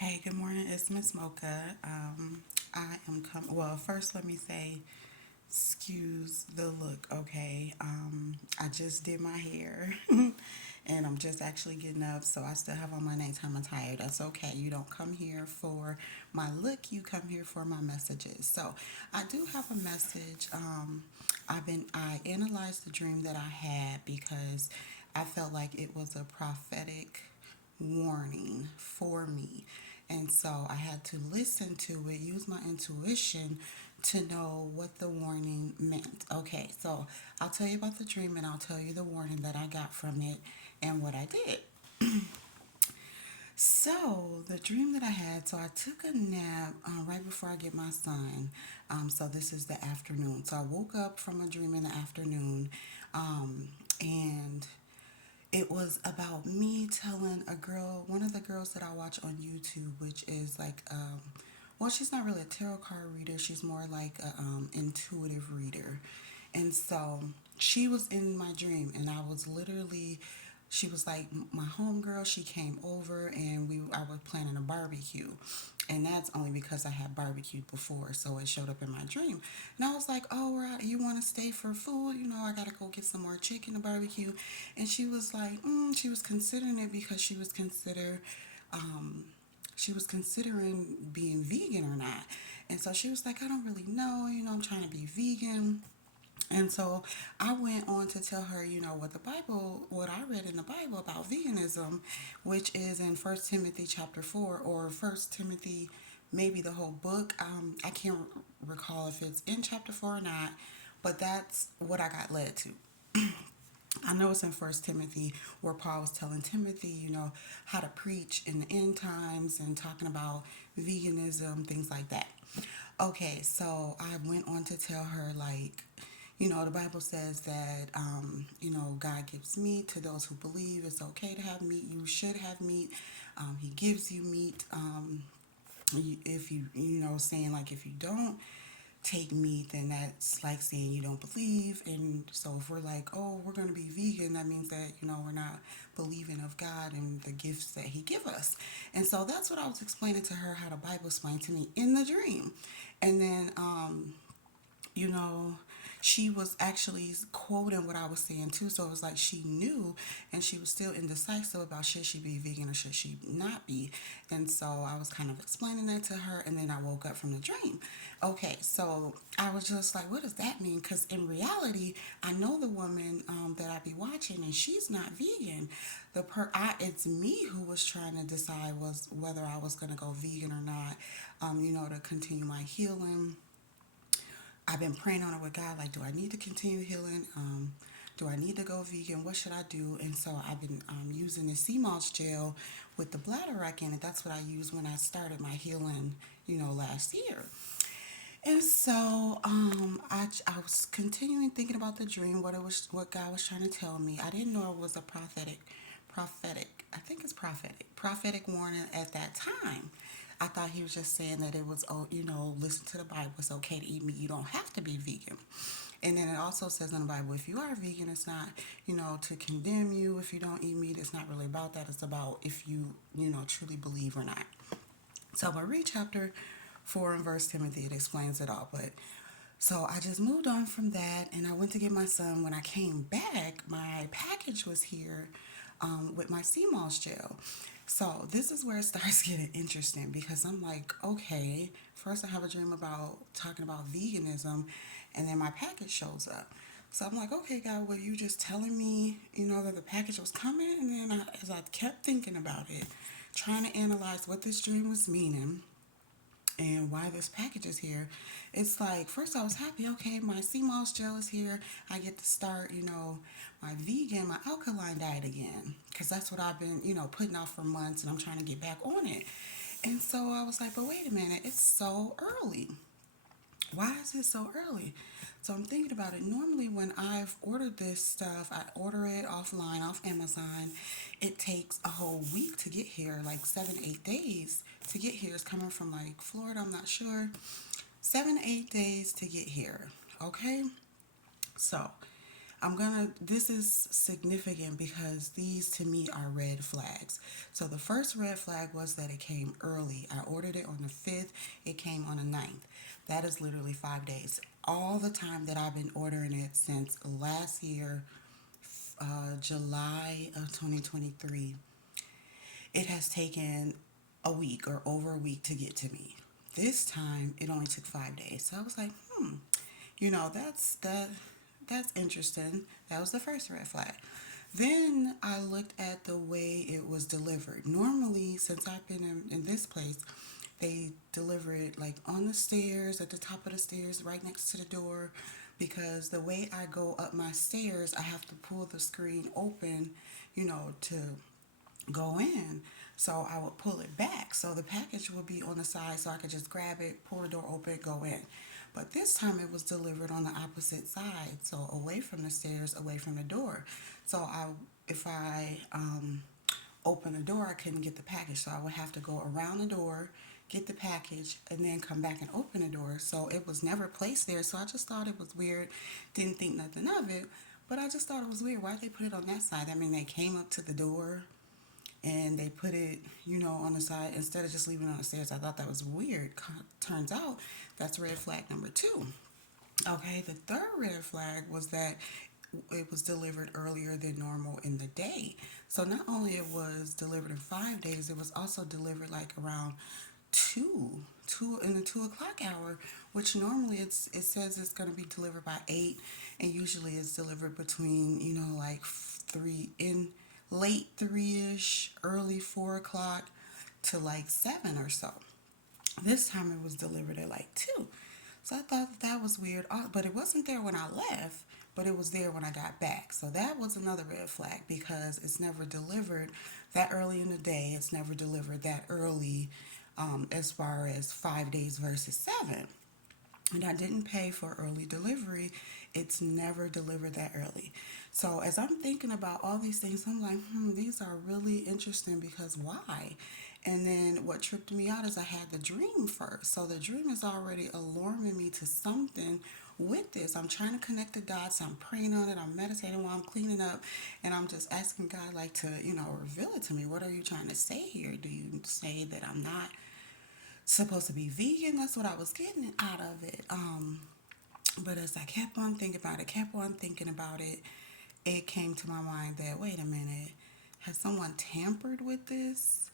Hey, good morning. It's Miss Mocha. I am coming. Well, first, let me say, excuse the look, okay? I just did my hair and I'm just actually getting up, so I still have on my nighttime attire. That's okay. You don't come here for my look, you come here for my messages. So, I do have a message. I analyzed the dream that I had because I felt like it was a prophetic warning for me. And so I had to listen to it, use my intuition to know what the warning meant. Okay, so I'll tell you about the dream and I'll tell you the warning that I got from it and what I did. So, the dream that I had, so I took a nap right before I get my son. So, this is the afternoon. So, I woke up from a dream in the afternoon and it was about me telling a girl, one of the girls that I watch on YouTube, which is like, well, she's not really a tarot card reader. She's more like a intuitive reader. And so she was in my dream, and I was literally, she was like my homegirl. She came over, and I was planning a barbecue, and that's only because I had barbecued before, so it showed up in my dream. And I was like, "Oh, you want to stay for food? You know, I gotta go get some more chicken to barbecue." And she was like, she was considering it because um, she was considering being vegan or not. And so she was like, "I don't really know. You know, I'm trying to be vegan." And so I went on to tell her, what the Bible, what I read in the Bible about veganism, which is in First Timothy chapter 4 or First Timothy, maybe the whole book. I can't recall if it's in chapter 4 or not, but that's what I got led to. I know it's in First Timothy where Paul was telling Timothy, how to preach in the end times and talking about veganism, things like that. Okay, so I went on to tell her, like, the Bible says that, God gives meat to those who believe. It's okay to have meat. You should have meat. He gives you meat. If saying like if you don't take meat, then that's like saying you don't believe. And so if we're like, oh, we're going to be vegan, that means that, we're not believing of God and the gifts that he give us. And so that's what I was explaining to her, how the Bible explained to me in the dream. And then, you know, she was actually quoting what I was saying too. So it was like she knew and she was still indecisive about should she be vegan or should she not be. And so I was kind of explaining that to her and then I woke up from the dream. Okay, so I was just like, what does that mean? Because in reality, I know the woman that I be watching and she's not vegan. It's me who was trying to decide was whether I was going to go vegan or not, to continue my healing. I've been praying on it with God, like, do I need to continue healing? Do I need to go vegan? What should I do? And so I've been using the sea moss gel with the bladder wrack in it. That's what I used when I started my healing, last year. And so I was continuing thinking about the dream, what God was trying to tell me. I didn't know it was a I think it's prophetic warning at that time. I thought he was just saying that it was, oh, listen to the Bible. It's okay to eat meat. You don't have to be vegan. And then it also says in the Bible, if you are vegan, it's not, to condemn you if you don't eat meat. It's not really about that. It's about if you, truly believe or not. So I'm going to read chapter 4 in verse Timothy. It explains it all. But so I just moved on from that and I went to get my son. When I came back, my package was here with my sea moss gel. So this is where it starts getting interesting because I'm like, okay, first I have a dream about talking about veganism and then my package shows up. So I'm like, okay, God, were you just telling me, that the package was coming? And then as I kept thinking about it, trying to analyze what this dream was meaning, and why this package is here, it's like first I was happy. Okay, my sea moss gel is here. I get to start, my alkaline diet again because that's what I've been, putting off for months, and I'm trying to get back on it. And so I was like, but wait a minute, it's so early. Why is it so early? So I'm thinking about it. Normally, when I've ordered this stuff, I order it offline off Amazon. It takes a whole week to get here, like 7, 8 days to get here. It's coming from like Florida, I'm not sure. 7, 8 days to get here. Okay, so This is significant because these to me are red flags. So the first red flag was that it came early. I ordered it on the 5th, it came on the 9th. That is literally 5 days. All the time that I've been ordering it since last year, July of 2023, it has taken a week or over a week to get to me. This time it only took 5 days. So I was like, that's interesting. That was the first red flag. Then I looked at the way it was delivered. Normally, since I've been in this place, they deliver it like on the stairs, at the top of the stairs, right next to the door. Because the way I go up my stairs, I have to pull the screen open, to go in. So I would pull it back. So the package would be on the side so I could just grab it, pull the door open, go in. But this time it was delivered on the opposite side, so away from the stairs, away from the door. So if I open the door, I couldn't get the package. So I would have to go around the door, get the package, and then come back and open the door. So it was never placed there. So I just thought it was weird. Didn't think nothing of it. But I just thought it was weird. Why'd they put it on that side? I mean, they came up to the door and they put it, on the side instead of just leaving it on the stairs. I thought that was weird. Turns out that's red flag number two. Okay, the third red flag was that it was delivered earlier than normal in the day. So not only it was delivered in 5 days, it was also delivered like around two in the 2 o'clock hour, which normally it says it's going to be delivered by 8, and usually it's delivered between like three in late 3ish, early 4 o'clock to like 7 or so. This time it was delivered at like 2. So I thought that was weird, but it wasn't there when I left, but it was there when I got back. So that was another red flag because it's never delivered that early in the day. It's never delivered that early, as far as 5 days versus 7. And I didn't pay for early delivery. It's never delivered that early. So as I'm thinking about all these things, I'm like, these are really interesting because why? And then what tripped me out is I had the dream first. So the dream is already alarming me to something with this. I'm trying to connect the dots. I'm praying on it. I'm meditating while I'm cleaning up. And I'm just asking God, like, to, reveal it to me. What are you trying to say here? Do you say that I'm not supposed to be vegan? That's what I was getting out of it. But as I kept on thinking about it, it came to my mind that, wait a minute, has someone tampered with this?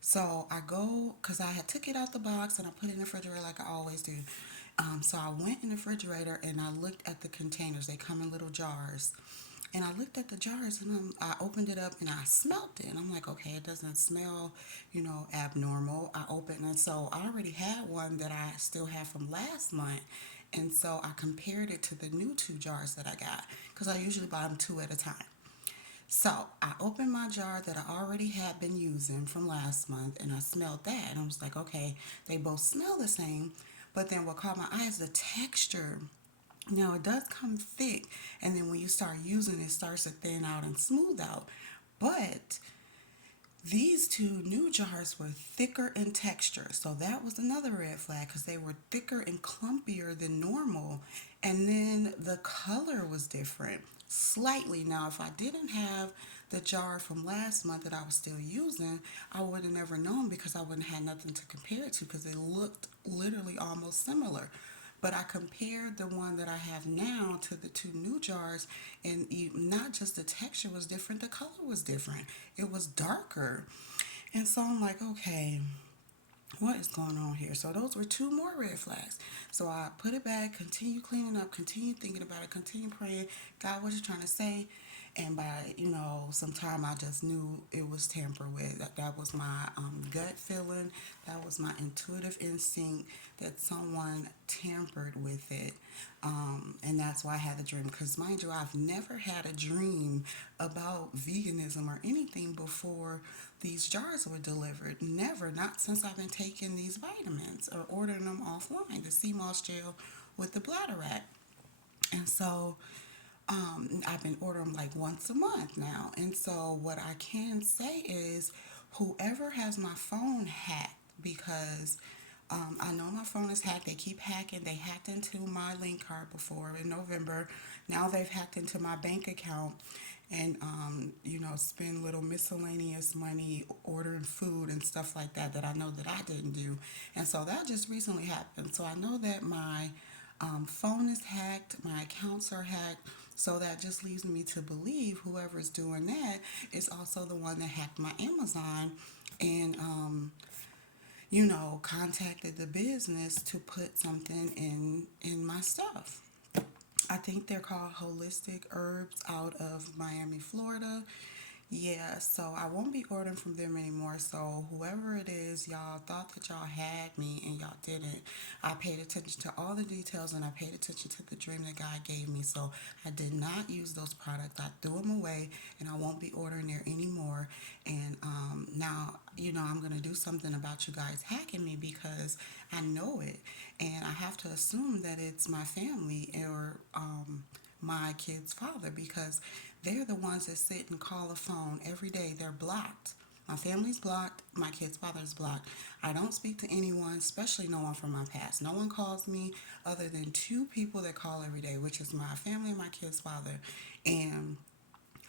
So I go, because I had took it out the box and I put it in the refrigerator like I always do. So I went in the refrigerator and I looked at the containers. They come in little jars. And I looked at the jars and I opened it up and I smelled it. And I'm like, okay, it doesn't smell, abnormal. I opened it. So I already had one that I still have from last month. And so I compared it to the new 2 jars that I got because I usually buy them 2 at a time. So I opened my jar that I already had been using from last month and I smelled that. And I was like, okay, they both smell the same. But then what caught my eye is the texture. Now it does come thick, and then when you start using it, it starts to thin out and smooth out. But these 2 new jars were thicker in texture, so that was another red flag because they were thicker and clumpier than normal. And then the color was different slightly. Now, if I didn't have the jar from last month that I was still using, I would have never known because I wouldn't have nothing to compare it to because they looked literally almost similar. But I compared the one that I have now to the 2 new jars, and not just the texture was different, the color was different. It was darker. And so I'm like, okay, what is going on here? So those were 2 more red flags. So I put it back, continue cleaning up, continue thinking about it, continue praying. God, what you trying to say? And by, some time I just knew it was tampered with. That was my gut feeling. That was my intuitive instinct that someone tampered with it. And that's why I had the dream. Because mind you, I've never had a dream about veganism or anything before these jars were delivered. Never. Not since I've been taking these vitamins or ordering them offline. The sea moss gel with the bladder wrap. And so I've been ordering them like once a month now. And so what I can say is whoever has my phone hacked, because I know my phone is hacked. They keep hacking. They hacked into my link card before in November. Now they've hacked into my bank account and, spend little miscellaneous money ordering food and stuff like that that I know that I didn't do. And so that just recently happened. So I know that my phone is hacked, my accounts are hacked. So that just leaves me to believe whoever's doing that is also the one that hacked my Amazon and contacted the business to put something in my stuff. I think they're called Holistic Herbs out of Miami, Florida. Yeah, so I won't be ordering from them anymore. So whoever it is, y'all thought that y'all had me and y'all didn't. I paid attention to all the details and I paid attention to the dream that God gave me. So I did not use those products. I threw them away and I won't be ordering there anymore. And now, I'm going to do something about you guys hacking me because I know it. And I have to assume that it's my family or my kid's father because they're the ones that sit and call the phone every day. They're blocked. My family's blocked. My kid's father's blocked. I don't speak to anyone, especially no one from my past. No one calls me other than two people that call every day, which is my family and my kid's father. And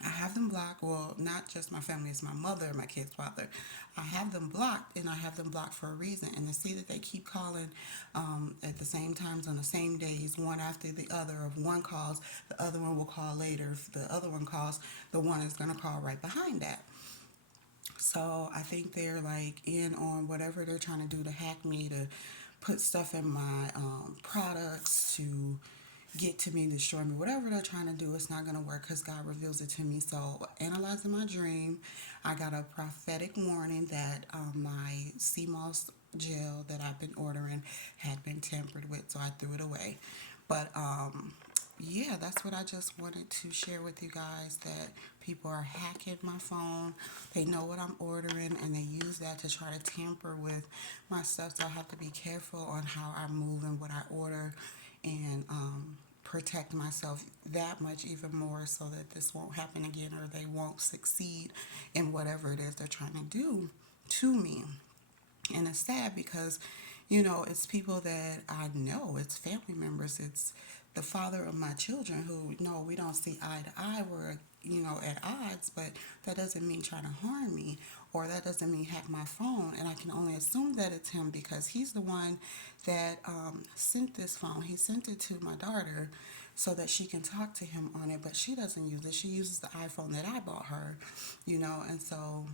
I have them blocked. Well, not just my family, it's my mother and my kid's father. I have them blocked, and I have them blocked for a reason. And to see that they keep calling at the same times on the same days, one after the other, if one calls, the other one will call later. If the other one calls, the one is going to call right behind that. So I think they're like in on whatever they're trying to do to hack me, to put stuff in my products, to get to me, destroy me, whatever they're trying to do, it's not going to work because God reveals it to me. So, analyzing my dream, I got a prophetic warning that my sea moss gel that I've been ordering had been tampered with, so I threw it away. But yeah, that's what I just wanted to share with you guys, that people are hacking my phone. They know what I'm ordering and they use that to try to tamper with my stuff. So I have to be careful on how I move and what I order and protect myself that much even more so that this won't happen again or they won't succeed in whatever it is they're trying to do to me. And it's sad because, it's people that I know, it's family members, it's the father of my children who, no, we don't see eye to eye. We're, at odds, but that doesn't mean trying to harm me or that doesn't mean hack my phone. And I can only assume that it's him because he's the one that sent this phone. He sent it to my daughter so that she can talk to him on it, but she doesn't use it. She uses the iPhone that I bought her, and so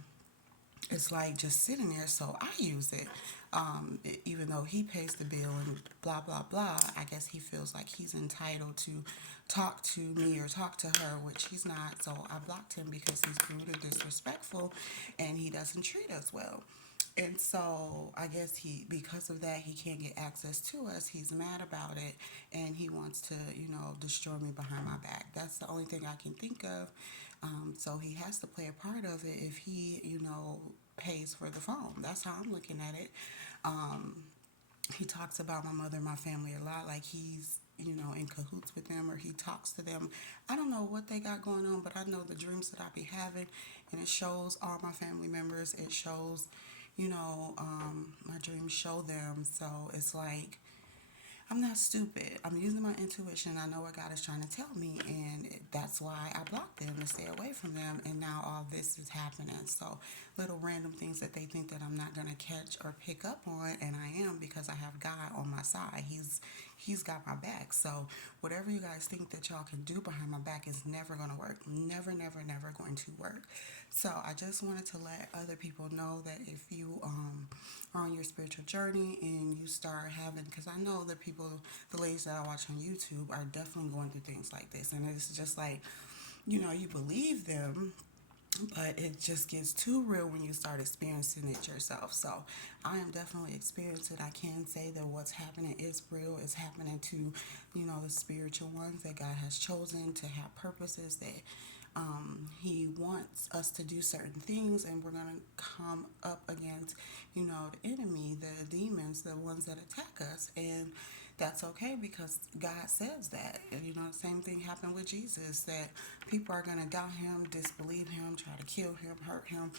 it's like just sitting there, so I use it. Even though he pays the bill and blah blah blah, I guess he feels like he's entitled to talk to me or talk to her, which he's not. So I blocked him because he's rude or disrespectful, and he doesn't treat us well. And so I guess because of that, he can't get access to us. He's mad about it, and he wants to, destroy me behind my back. That's the only thing I can think of. So he has to play a part of it if he, pays for the phone. That's how I'm looking at it. Um, he talks about my mother and my family a lot, like he's, in cahoots with them or he talks to them. I don't know what they got going on, but I know the dreams that I be having, and it shows all my family members. It shows, my dreams show them. So it's like, I'm not stupid. I'm using my intuition. I know what God is trying to tell me, and that's why I blocked them to stay away from them. And now all this is happening. So little random things that they think that I'm not gonna catch or pick up on, and I am because I have God on my side. He's got my back. So whatever you guys think that y'all can do behind my back is never gonna work. Never, never, never going to work. So I just wanted to let other people know that if you are on your spiritual journey and you start having, because I know the people, the ladies that I watch on YouTube are definitely going through things like this, and it's just like, you believe them, but it just gets too real when you start experiencing it yourself. So I am definitely experiencing it. I can say that what's happening is real. It's happening to, the spiritual ones that God has chosen to have purposes that he wants us to do certain things, and we're going to come up against, the enemy, the demons, the ones that attack us. And that's okay because God says that. The same thing happened with Jesus, that people are going to doubt him, disbelieve him, try to kill him, hurt him,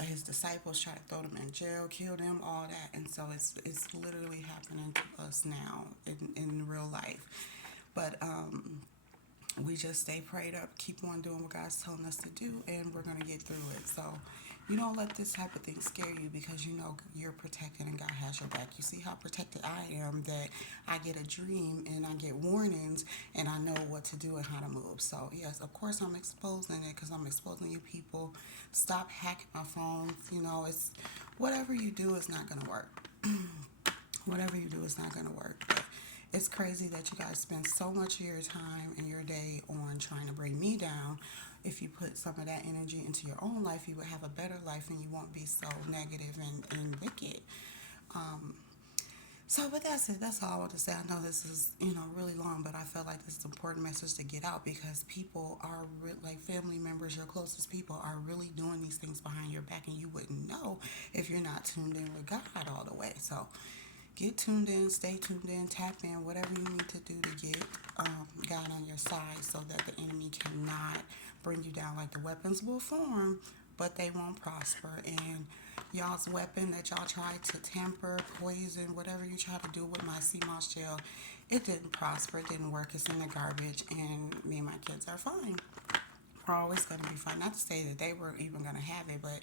his disciples tried to throw them in jail, kill them, all that. And so it's literally happening to us now in real life. But we just stay prayed up, keep on doing what God's telling us to do, and we're going to get through it. So you don't let this type of thing scare you, because you know you're protected and God has your back. You see how protected I am, that I get a dream and I get warnings and I know what to do and how to move. So yes, of course I'm exposing it, because I'm exposing you people. Stop hacking my phone. You know, it's whatever you do is not going to work. Whatever you do is not going to work. But it's crazy that you guys spend so much of your time and your day on trying to bring me down. If you put some of that energy into your own life, you would have a better life and you won't be so negative and wicked. Um, so, but that's it. That's all I want to say. I know this is, really long, but I felt like this is an important message to get out, because people are, like family members, your closest people, are really doing these things behind your back, and you wouldn't know if you're not tuned in with God all the way. So, get tuned in, stay tuned in, tap in, whatever you need to do to get God on your side, so that the enemy cannot bring you down. Like, the weapons will form, but they won't prosper. And y'all's weapon that y'all tried to tamper, poison, whatever you tried to do with my CMOS gel, it didn't prosper, it didn't work, it's in the garbage, and me and my kids are fine. We're always going to be fine. Not to say that they were even going to have it, but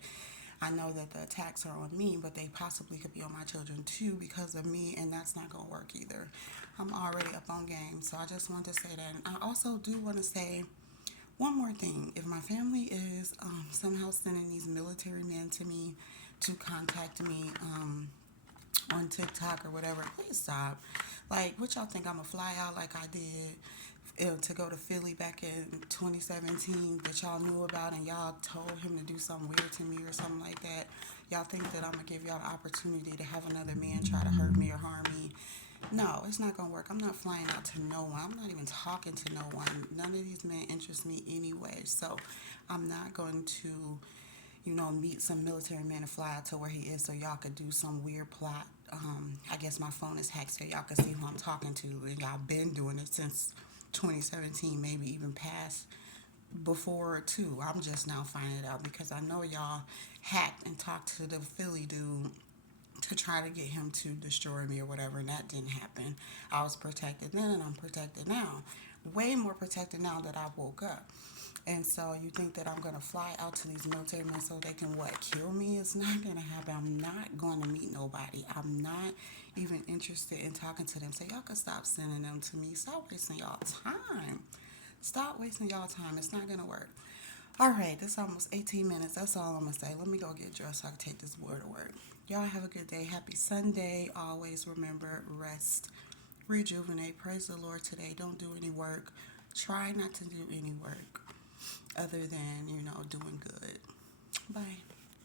I know that the attacks are on me, but they possibly could be on my children too because of me, and that's not going to work either. I'm already up on game, so I just wanted to say that. And I also do want to say one more thing. If my family is somehow sending these military men to me to contact me on TikTok or whatever, please stop. Like, what y'all think, I'm going to fly out like I did to go to Philly back in 2017 that y'all knew about, and y'all told him to do something weird to me or something like that? Y'all think that I'm going to give y'all the opportunity to have another man try to hurt me or harm me? No, it's not going to work. I'm not flying out to no one. I'm not even talking to no one. None of these men interest me anyway. So I'm not going to, meet some military man and fly out to where he is so y'all could do some weird plot. I guess my phone is hacked so y'all can see who I'm talking to. And y'all been doing it since 2017, maybe even past before too. I'm just now finding it out because I know y'all hacked and talked to the Philly dude to try to get him to destroy me or whatever, and that didn't happen. I was protected then and I'm protected now. Way more protected now that I woke up. And so you think that I'm going to fly out to these military men so they can what, kill me? It's not going to happen. I'm not going to meet nobody. I'm not even interested in talking to them. So y'all can stop sending them to me. Stop wasting y'all time. Stop wasting y'all time. It's not going to work. All right, this is almost 18 minutes. That's all I'm going to say. Let me go get dressed so I can take this boy to work. Y'all have a good day. Happy Sunday. Always remember, rest, rejuvenate. Praise the Lord today. Don't do any work. Try not to do any work other than, doing good. Bye.